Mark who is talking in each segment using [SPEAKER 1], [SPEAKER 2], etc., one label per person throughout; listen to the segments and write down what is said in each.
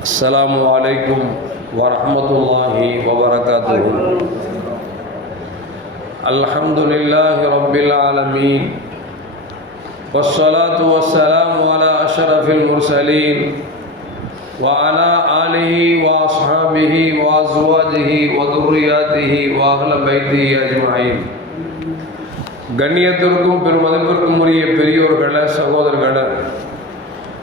[SPEAKER 1] السلام عليكم ورحمة الله وبركاته الحمد لله رب العالمين والصلاة والسلام على أشرف المرسلين وعلى آله وأصحابه وأزواجه وذرياته وأهل بيته أجمعين கண்ணியத்திற்கும் பெருமதிப்பிற்கும் உரிய பெரியோர்களே சகோதரர்களே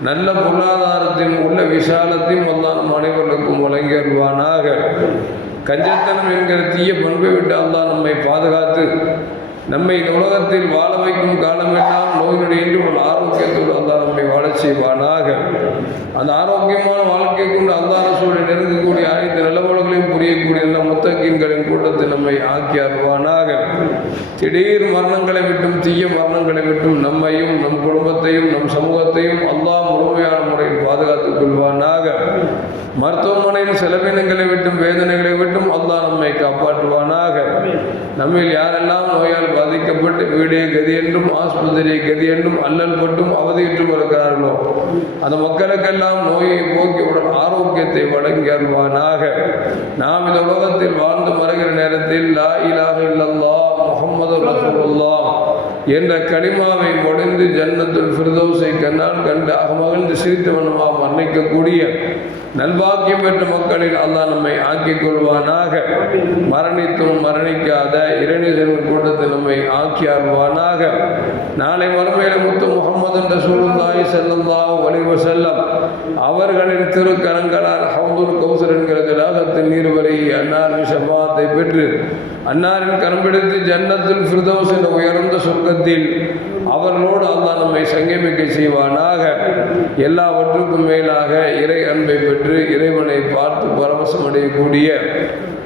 [SPEAKER 1] நல்ல பொருளாதாரத்தின் உள்ள விசாலத்தையும் அல்லாஹ் நம் அனைவர்களுக்கும் கஞ்சத்தனம் என்கிற தீய பண்பை விட்டு அல்லாஹ் நம்மை பாதுகாத்து நம்மை இந்த உலகத்தில் வாழ வைக்கும் காலமெல்லாம் நோய் நொடியின்றி ஒரு ஆரோக்கியத்தோடு அல்லாஹ் நம்மை வாழ செய்வானாக. அந்த ஆரோக்கியமான வாழ்க்கை கொண்டு அல்லாஹ் சூழல் நெருங்கக்கூடிய அனைத்து புரியக்கூடிய எல்லா முத்தகீன்களின் கூட்டத்தில் நம்மை ஆக்கி அருவானாக திடீர் மரணங்களை விட்டும் தீய மரணங்களை விட்டும் நம்மையும் நம் குடும்பத்தையும் நம் சமூகத்தையும் அல்லாஹ் முழுமையான முறையில் பாதுகாத்துக் கொள்வானாக. மருத்துவமனையின் செலவினங்களை விட்டும் வேதனைகளை விட்டும் அல்லாஹ் நம்மை காப்பாற்றுவார் நம்மில் யாரெல்லாம் நோயால் பாதிக்கப்பட்டு வீடே கதி என்றும் ஆஸ்பத்திரி கதி என்றும் அல்லல் பட்டும் அவதியிட்டும் இருக்கிறார்களோ அந்த மக்களுக்கெல்லாம் நோயை போக்கியவுடன் ஆரோக்கியத்தை வழங்கி அருவானாக நாம் இந்த உலகத்தில் வாழ்ந்து மறைகிற நேரத்தில் லா இலாக இல்லல்லா முஹம்மது என்ற கனிமாவை முடிந்து ஜன்னத்துல் பிரதோசை கண்ணால் கண்டு அகமகிழ்ந்து சிரித்தவனமாக மன்னிக்கக்கூடிய மரணிக்கக்கூடிய பெற்ற மக்களில் அல்லாஹ் நம்மை ஆக்கிக் கொள்வானாக. மரணித்தும் மரணிக்காத இறைநிசன் கூட்டத்தில் நம்மை ஆக்கி ஆள்வானாக. நாளை மறுமையில முத்து முகமது என்ற சூழ்ந்தாய் செல்லந்தா வலிவ செல்லம் அவர்களின் திருக்கரங்களால் ஹவுதுல் கௌசர் என்கிற ஜலாகத்தின் நீர்வரை அன்னாரின் செவ்வாத்தை பெற்று அன்னாரின் கரம்பிடித்து ஜன்னத்தில் ஃபிர்தௌஸ் என்ற உயர்ந்த சொர்க்கத்தில் அவர்களோடு அல்லாஹ் நம்மை சங்கமிக்க செய்வானாக. எல்லாவற்றுக்கும் மேலாக இறை அன்பை பெற்று இறைவனை பார்த்து பரவசம் அடையக்கூடிய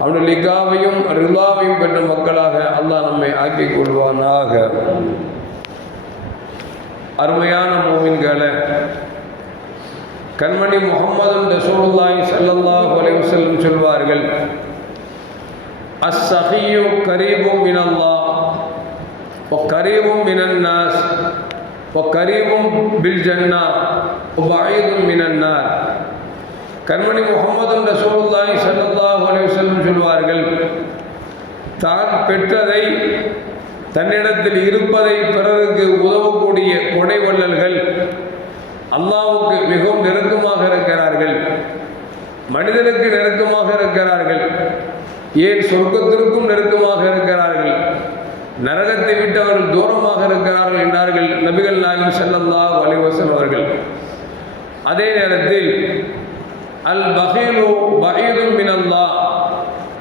[SPEAKER 1] அவனுடைய லிகாவையும் ரிலாவையும் பெற்ற மக்களாக அல்லாஹ் நம்மை ஆக்கிக் கொள்வானாக. அருமையான மூவின்களை கண்மணி முகமது ரசூலுல்லாஹி ஸல்லல்லாஹு அலைஹி வஸல்லம் சொல்வார்கள் அஸ்ஸஹியு கரீபும் மினல்லாஹ். وقريب من الناس وقريب بالجنة وبعيد من النار கண்மணி முகமது ரசூலுல்லாஹி ஸல்லல்லாஹு அலைஹி வஸல்லம் சொல்வார்கள் தான் பெற்றதை தன்னிடத்தில் இருப்பதை பிறருக்கு உதவக்கூடிய கொடை வள்ளல்கள் அல்லாவுக்கு மிகவும் நெருக்கமாக இருக்கிறார்கள் மனிதனுக்கு நெருக்கமாக இருக்கிறார்கள் ஏன் சொர்க்கத்திற்கும் நெருக்கமாக இருக்கிறார்கள் நரகத்தை விட்டு அவர்கள் தூரமாக இருக்கிறார்கள் என்றார்கள் நபிகள் நாயகம் செல்லல்லா வலிவசன் அவர்கள். அதே நேரத்தில் அல் பஹீலு பஹீதும் மினல்லா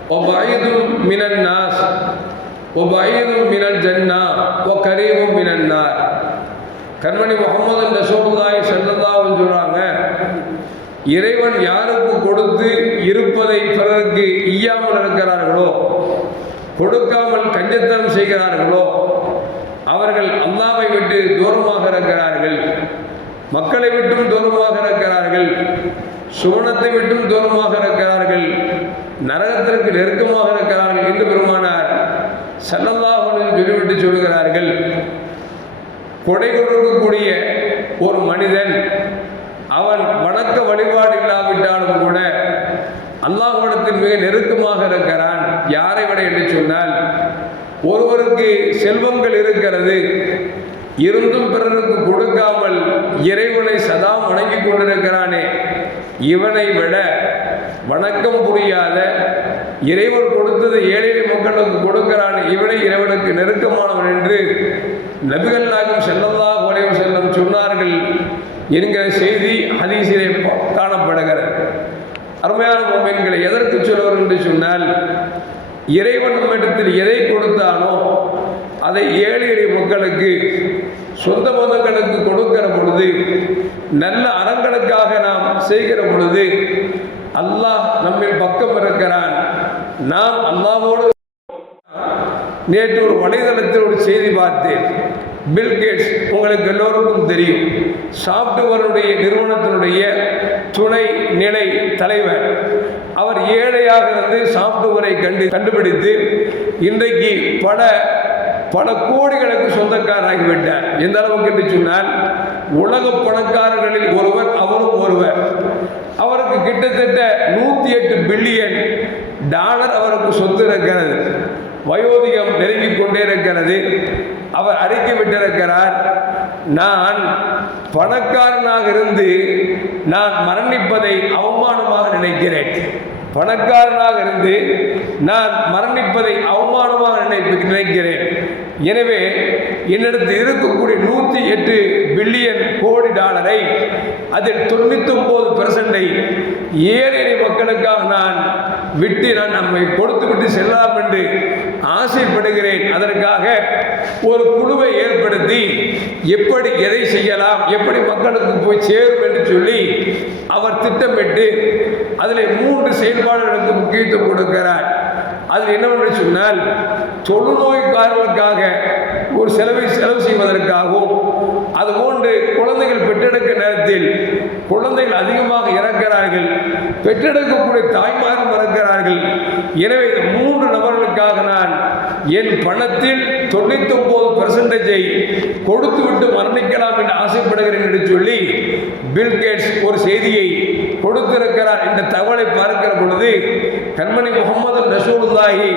[SPEAKER 1] ஒ பஹீதும் மினன் நாஸ் ஒ பஹீதும் மினல் ஜன்னா ஒ கரீமும் மினன் நார் கண்மணி முகமது ரசூலுல்லாஹி செல்லல்லாவும் சொல்கிறாங்க இறைவன் யாருக்கு கொடுத்து இருப்பதை பிறருக்கு ஈயாமல் இருக்கிறார்களோ கொடுக்காமல் கஞ்சத்தனம் செய்கிறார்களோ அவர்கள் அல்லாவை விட்டு தூரமாக இருக்கிறார்கள் மக்களை விட்டும் தூரமாக இருக்கிறார்கள் சுவனத்தை விட்டும் தூரமாக இருக்கிறார்கள் நரகத்திற்கு நெருக்கமாக இருக்கிறார்கள் என்று பெருமானார் செல்லல்லாஹுடன் சொல்லிவிட்டு சொல்கிறார்கள். கொடை கொடுக்கக்கூடிய ஒரு மனிதன் அவன் வணக்க வழிபாடு இல்லாவிட்டாலும் கூட அல்லாஹ்விடத்தில் மிக நெருக்கமாக இருக்கிறான். யாரை விட என்று சொன்னால் ஒருவருக்கு செல்வங்கள் இருக்கிறது இருந்தும் பிறருக்கு கொடுக்காமல் இறைவனை சதா வணங்கி கொண்டிருக்கிறானே. இவனை விட வணக்கம் புரியாத இறைவன் கொடுத்தது ஏழை மக்களுக்கு கொடுக்கிறான் இவனை இறைவனுக்கு நெருக்கமானவன் என்று நபிகள் நாயகம் செல்லல்லா உலகம் செல்லம் சொன்னார்கள் என்கிற செய்தி ஹதீசிலே காணப்படுகிறது. அருமையான மோமின்களை எதற்கு சொல்வர் என்று சொன்னால் இறைவன் நம்மிடத்தில் எதை கொடுத்தானோ அதை ஏழை எளிய மக்களுக்கு சொந்த மதங்களுக்கு கொடுக்கிற பொழுது நல்ல அறங்களுக்காக நாம் செய்கிற பொழுது அல்லாஹ் நம்மில் பக்கம் இருக்கிறான். நாம் அல்லாவோடு நேற்று ஒரு வலைதளத்தில் ஒரு செய்தி பார்த்தேன். பில்கேட்ஸ் உங்களுக்கு எல்லோருக்கும் தெரியும். சாப்ட்வேருடைய நிறுவனத்தினுடைய துணை நிலை தலைவர். அவர் ஏழையாக இருந்து சாப்பிடுவரை கண்டு கண்டுபிடித்து இன்றைக்கு பல பல கோடிகளுக்கு சொந்தக்காராகிவிட்டார் எந்த அளவுக்கு என்று சொன்னால் உலக பணக்காரர்களில் ஒருவர் அவரும் ஒருவர். அவருக்கு கிட்டத்தட்ட நூற்றி எட்டு பில்லியன் டாலர் அவருக்கு சொத்து இருக்கிறது. வயோதிகம் நெருங்கிக் கொண்டே இருக்கிறது. அவர் அறிக்கை விட்டிருக்கிறார் நான் பணக்காரனாக இருந்து நான் மரணிப்பதை அவமானமாக நினைக்கிறேன். பணக்காரனாக இருந்து நான் மரணிப்பதை அவமானமாக நினைப்பு நினைக்கிறேன். எனவே என்னிடத்தில் இருக்கக்கூடிய நூற்றி எட்டு பில்லியன் கோடி டாலரை அதில் தொண்ணூற்றி ஒன்பது பெர்சன்டை ஏழை மக்களுக்காக நான் விட்டு நான் நம்மை கொடுத்து விட்டு செல்லலாம் என்று ஆசைப்படுகிறேன். அதற்காக ஒரு குழுவை ஏற்படுத்தி எப்படி எதை செய்யலாம் எப்படி மக்களுக்கு போய் சேரும் என்று சொல்லி அவர் திட்டமிட்டு அதில் மூன்று செயல்பாடுகளுக்கு முக்கியத்துவம் கொடுக்கிறார். அதில் என்னவென்று சொன்னால் தொழுநோய்க்காரர்களுக்காக ஒரு செலவை செலவு செய்வதற்காகவும் அதுபோன்று குழந்தைகள் பெற்றெடுக்க நேரத்தில் குழந்தைகள் அதிகமாக இறக்கிறார்கள் பெற்றெடுக்கக்கூடிய தாய்மார்கள் எனவே இந்த மூன்று நபர்களுக்காக நான் என் பணத்தில் தொண்ணூத்தி ஒன்பது பெர்சன்டேஜை கொடுத்து விட்டு மரணிக்கலாம் என்று ஆசைப்படுகிறேன் என்று சொல்லி பில் கேட்ஸ் ஒரு செய்தியை கொடுத்திருக்கிறார் என்ற தகவலை பார்க்கிற பொழுது கண்மணி முகமது நசூலுல்லாஹி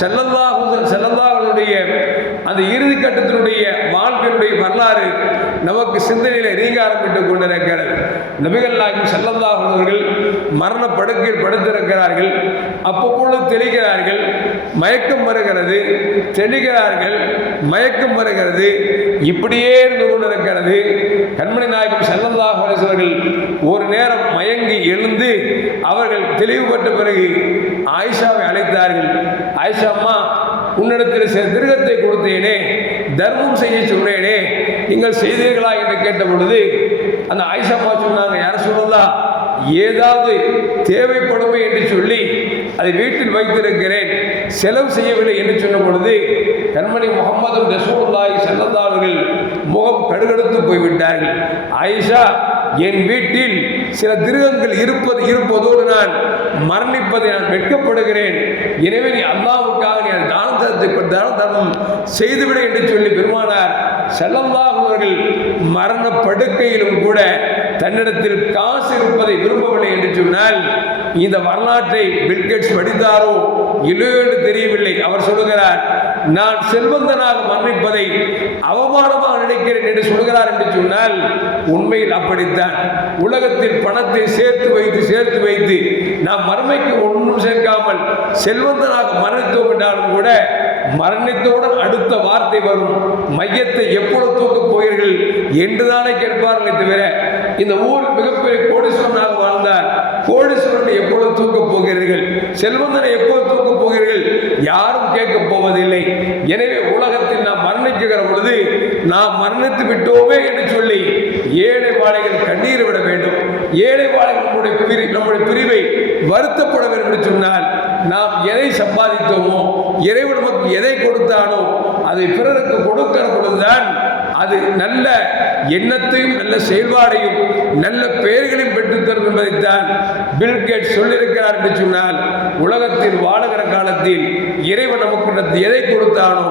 [SPEAKER 1] செல்லல்லாஹுதன் செல்லல்லாஹனுடைய அந்த இறுதி கட்டத்தினுடைய வாழ்க்கையினுடைய வரலாறு நமக்கு சிந்தனையில் ரீகாரப்பட்டுக் கொண்டிருக்கிறது. நபிகள் நாயகம் செல்லல்லாஹ் அவர்கள் மரண படுக்கையில் படுத்திருக்கிறார்கள். அப்பப்பொழுது தெளிகிறார்கள் மயக்கம் வருகிறது தெளிகிறார்கள் மயக்கம் வருகிறது இப்படியே இருந்து கொண்டிருக்கிறது. கண்மணி நாயகம் செல்லல்லாஹ் அவர்கள் ஒரு நேரம் மயங்கி எழுந்து அவர்கள் தெளிவுபட்ட பிறகு ஆயிஷாவை அழைத்தார்கள். ஆயிஷா அம்மா உன்னிடத்தில் சில திருகத்தை கொடுத்தேனே தர்மம் செய்ய சொன்னேனே நீங்கள் செய்தீர்களா என்று கேட்ட பொழுது அந்த ஆயிஷா சொன்னாங்க யார சொல்லலாம் ஏதாவது தேவைப்படுமே என்று சொல்லி அதை வீட்டில் வைத்திருக்கிறேன் செலவு செய்யவில்லை என்று சொன்ன பொழுது கண்மணி முகமது ரசூல்லாய் செல்லந்தார்கள் முகம் கடுகடுத்து போய்விட்டார்கள். ஆயிஷா என் வீட்டில் சில திருகங்கள் இருப்பது இருப்பதோடு நான் மரணிப்பதை நான் வெட்கப்படுகிறேன். எனவே நீ அல்லாவுக்காக நீ தான தர்மம் செய்துவிட என்று சொல்லி பெருமானார் செல்லல்லாஹர்கள் மரண படுக்கையிலும் கூட தன்னிடத்தில் காசு இருப்பதை விரும்பவில்லை என்று சொன்னால் இந்த வரலாற்றை பில்கெட்ஸ் படித்தாரோ இல்லையோ என்று தெரியவில்லை. அவர் சொல்லுகிறார் நான் செல்வந்தனாக மரணிப்பதை அவமானமாக நினைக்கிறேன் என்று சொல்கிறார் என்று சொன்னால் உண்மையில் அப்படித்தான். உலகத்தில் பணத்தை சேர்த்து வைத்து சேர்த்து வைத்து நாம் மறுமைக்கு ஒன்றும் சேர்க்காமல் செல்வந்தனாக மரணித்தோம் என்றாலும் கூட மரணித்தவுடன் அடுத்த வார்த்தை வரும். மையத்தை எப்பொழுது தூக்கப் போகிறீர்கள் என்றுதானே கேட்பார்களே தவிர இந்த ஊர் மிகப்பெரிய கோடீஸ்வரனாக வாழ்ந்தார் கோடீஸ்வரனை எப்பொழுது தூக்கப் போகிறீர்கள்? செல்வந்தனை எப்போது தூக்கப் போகிறீர்கள்? யாரும் கேட்கப் போவதில்லை. எனவே உலகத்தில் நாம் மரணிக்குகிற பொழுது நாம் மரணித்து விட்டோமே என்று சொல்லி ஏழை வாழைகள் கண்ணீர் விட வேண்டும். ஏழை வாழைகள் நம்முடைய பிரி நம்முடைய பிரிவை வருத்தப்பட வேண்டும் என்று சொன்னால் நாம் எதை சம்பாதித்தோமோ இறைவன் நமக்கு எதை கொடுத்தானோ அதை பிறருக்கு கொடுக்கிற பொழுதுதான் அது நல்ல எண்ணத்தையும் நல்ல செயல்பாடையும் நல்ல பெயர்களையும் பெற்றுத்தரும் என்பதைத்தான் பில் கேட் சொல்லியிருக்கிறார் என்று சொன்னால் உலகத்தில் வாழுகிற காலத்தில் இறைவன் நமக்கு எதை கொடுத்தானோ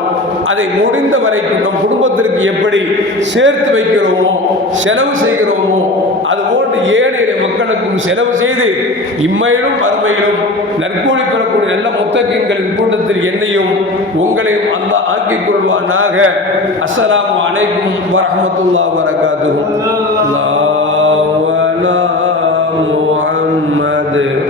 [SPEAKER 1] அதை முடிந்த வரைக்கும் நம் குடும்பத்திற்கு எப்படி சேர்த்து வைக்கிறோமோ செலவு செய்கிறோமோ அதுபோன்று ஏழை மக்களுக்கும் செலவு செய்து இம்மையிலும் மறுமையிலும் நற்கூலி பெறக்கூடிய நல்ல முத்தகங்களின் கூட்டத்தில் என்னையும் உங்களையும் அந்த ஆக்கிக் கொள்வானாக. عليكم ورحمة الله وبركاته. الله ولا محمد.